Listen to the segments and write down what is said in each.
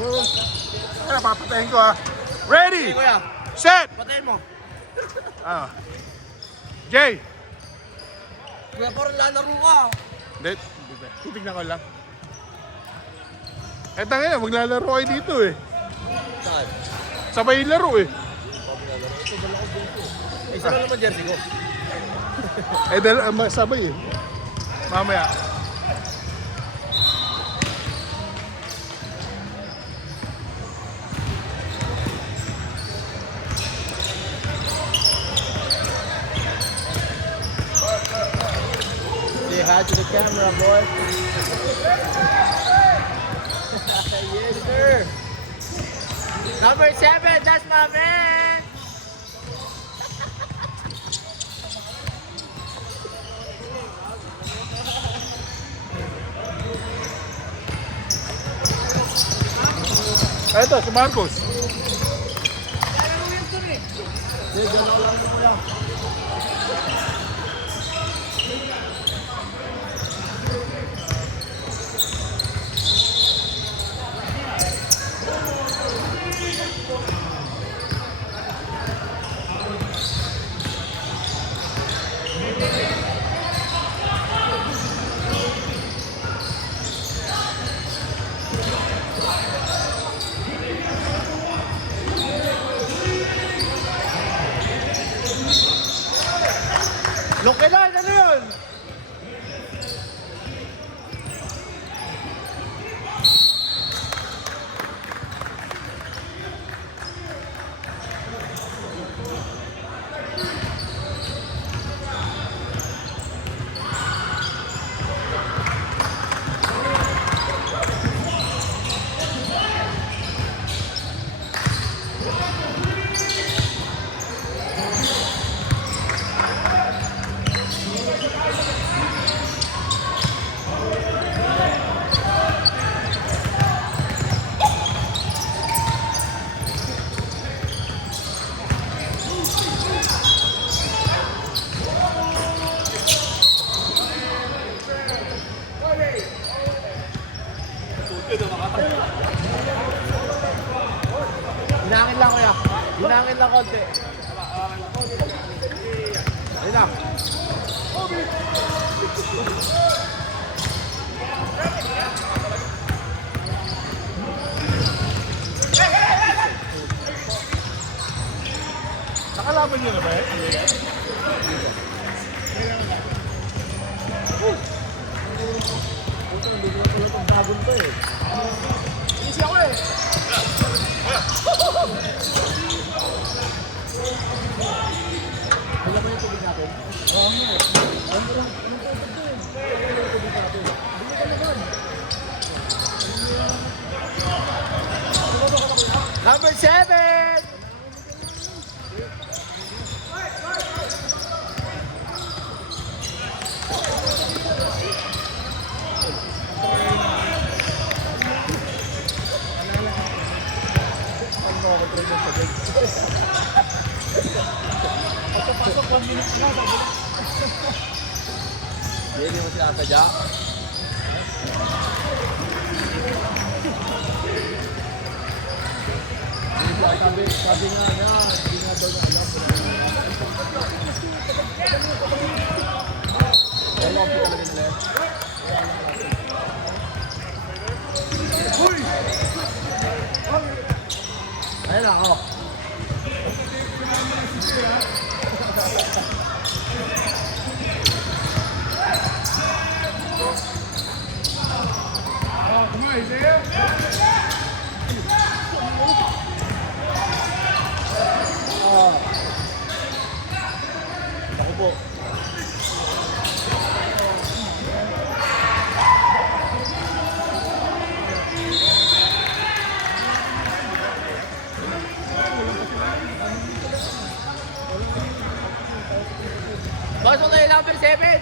Ano, papatayin ko ha. Ready! Kuya, Set! patayin mo. Ah. Jay! Kuya, parang lalaro ka. Hindi. Titignan ko lang. Eh, tangina, maglalaro kayo dito eh. Saan? Sabay yung laro eh. Ito, balakot dito. Eh, saan naman jersey ko? Sabay eh. Mamaya. Say hi to the camera, boy. Yes, sir. Number 7, that's my man. Ito, si Marcos. Lokelan, ano yun? Hinangin lang, kuya. Hinangin lang konti. Ayun na. Nakalaban nyo na ba eh? Bagong to eh. Easy ako eh. Alam mo yung tubig natin? Ano lang? Number 7! Pasok 1 minute na. Hindi mo sila atadya. Sabi nga na, hindi nga daw na alam. Ewan ko talaga nila. Ayun ako. Ako po. Pasok na yung number 7.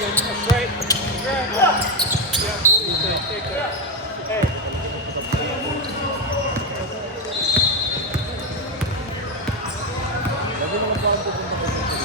Lagi naman ba ang pupunta ko dito?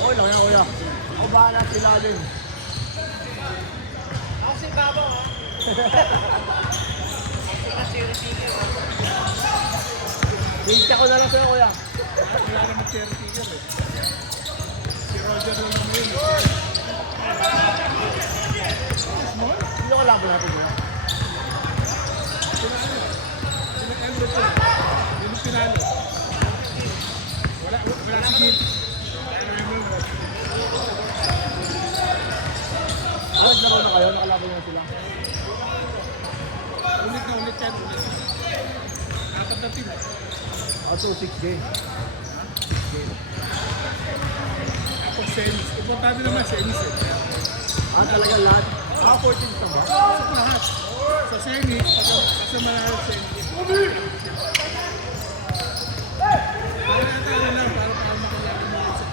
Okay lang yan, kuya. Ako bahala sila din. Ako si Babo, ha? Hintya ko na lang sa'yo, kuya. Wala naman cherry picker eh. Si Roger lang naman yun. Hindi ko laban natin yun. Pinag-endo ko. Yun yung pinalo. Wala si Gil. Naglaro na kayo, nakalaban na sila. Ulit na ulit yan. Ulit. Apat na team. Also, 6 games. Ako semis. Importante naman semis eh. Talaga lahat. 14 na ba? Sa lahat. Sa semis, kasi manalo semis. Kaya natin ano na para makalaban mo sa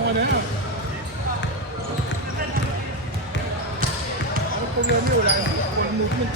Oo na yan. Ang problema niya, wala yung movement.